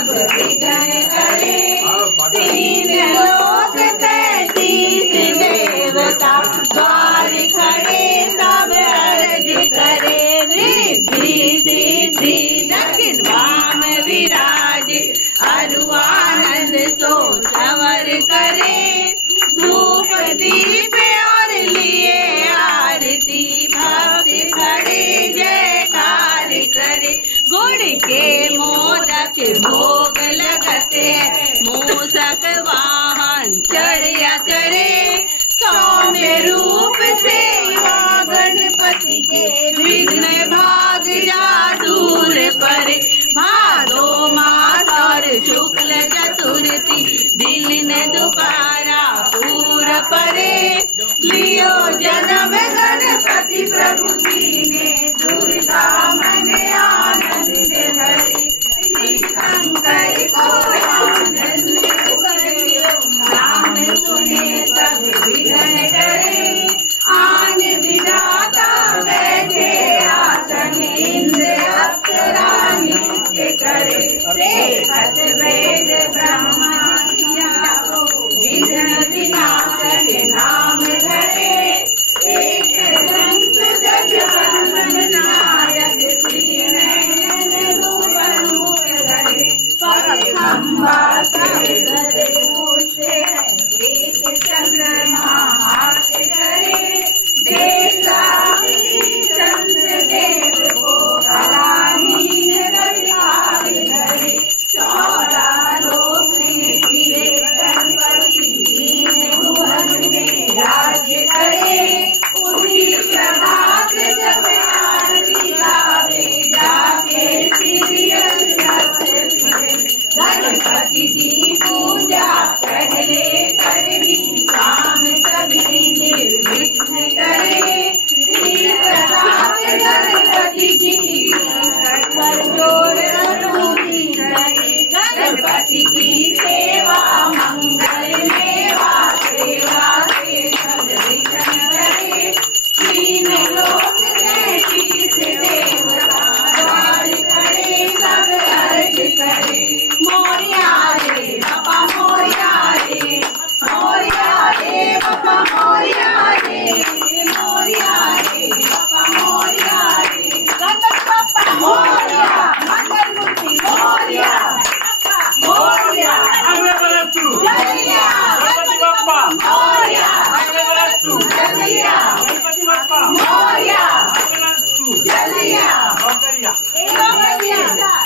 सब विघ्न करे। तीन लोक 33 देवता द्वार खड़े सब अर्ज करे। रिद्धि सिद्धि दक्षिण वाम विराज अरु आनंद सो सवर करे। धूप दीप और लिए आरती भक्त खड़े जयकार करे। गुड़ के मोदक भोग लगते मूषक वाहन चढ़िया चढ़े। सौम्य रूप सेवा गणपति के विघ्न भाग जा दूर परे। भादो मास और शुक्ल चतुर्थी दिन दोपहरा पूर परे। लियो जन्म गणपति प्रभु जी ने दुर्गा मन आनंद भरे। शंकर को आनंद करियो नाम सुने सब विघ्न डरे। आन विधाता बैठे आसन इंद्र अप्सरा नृत्य करे। देखत वे